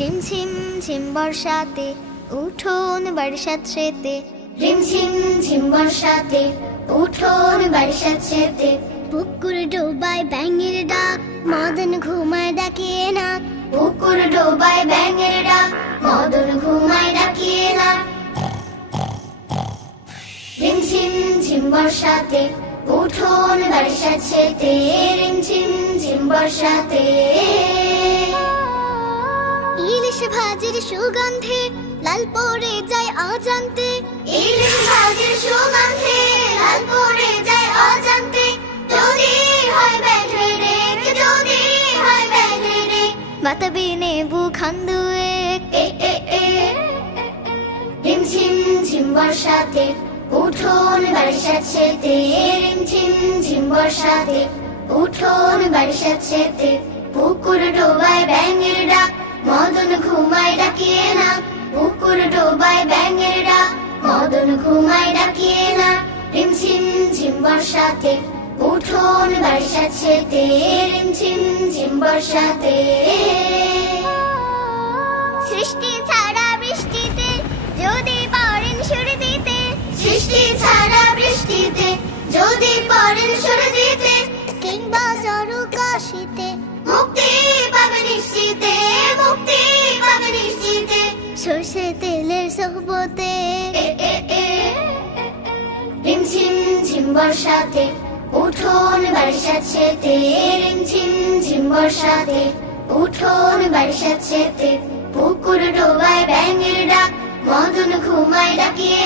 রিমঝিম ঝিম বর্ষাতে উঠোন বর্ষাত সেতে, রিমঝিম ঝিম বর্ষাতে উঠোন বর্ষাত সেতে। পুকুর ডোবায় ব্যাঙের ডাক, মদন ঘুমায় ডাকিয়ে নাক। পুকুর ডোবায় ব্যাঙের ডাক, মদন ঘুমায় ডাকিয়ে নাক। রিমঝিম ঝিম বর্ষাতে উঠোন বর্ষাত সেতে, রিমঝিম ঝিম বর্ষাতে। ইলিশ ভাজির সুগন্ধে লাল পড়ে যায় অজান্তে, ইলিশ ভাজির সুগন্ধে লাল পড়ে যায় অজান্তে। যদি হয় ব্যাঘ্রে রেক, যদি হয় ব্যাঘ্রে রেক, বাতাবি নেবু খান্দুয়ে। রিমঝিম ঝিম বর্ষাতে উঠোন বর্ষাত সেতে, রিমঝিম ঝিম বর্ষাতে উঠোন বর্ষাত সেতে। পুকুর ডোবায় ব্যাঙের ডাক, মদন ঘুমায় ডাকিয়ে নাক। পুকুর ডোবায় ব্যাঙের ডাক, মদন ঘুমায় ডাকিয়ে নাক। রিমঝিম ঝিম বর্ষাতে উঠোন বর্ষাত সেতে, রিমঝিম ঝিম বর্ষাতে। সৃষ্টি ছাড়া বৃষ্টিতে যদি পড়েন সুর দিতে, সৃষ্টি ছাড়া বৃষ্টিতে যদি পড়েন সুর দিতে, কিংবা ঝড় কাশিতে মুক্তি পাবে নিশ্চিতে, মুক্তি পাবে নিশ্চিতে। সরষে তেলের সোহবতে। রিমঝিম ঝিম বর্ষাতে উঠোন বর্ষাত সেতে, রিমঝিম ঝিম বর্ষাতে উঠোন বর্ষাত সেতে। পুকুর ডোবায় ব্যাঙের ডাক, মদন ঘুমায় ডাকিয়ে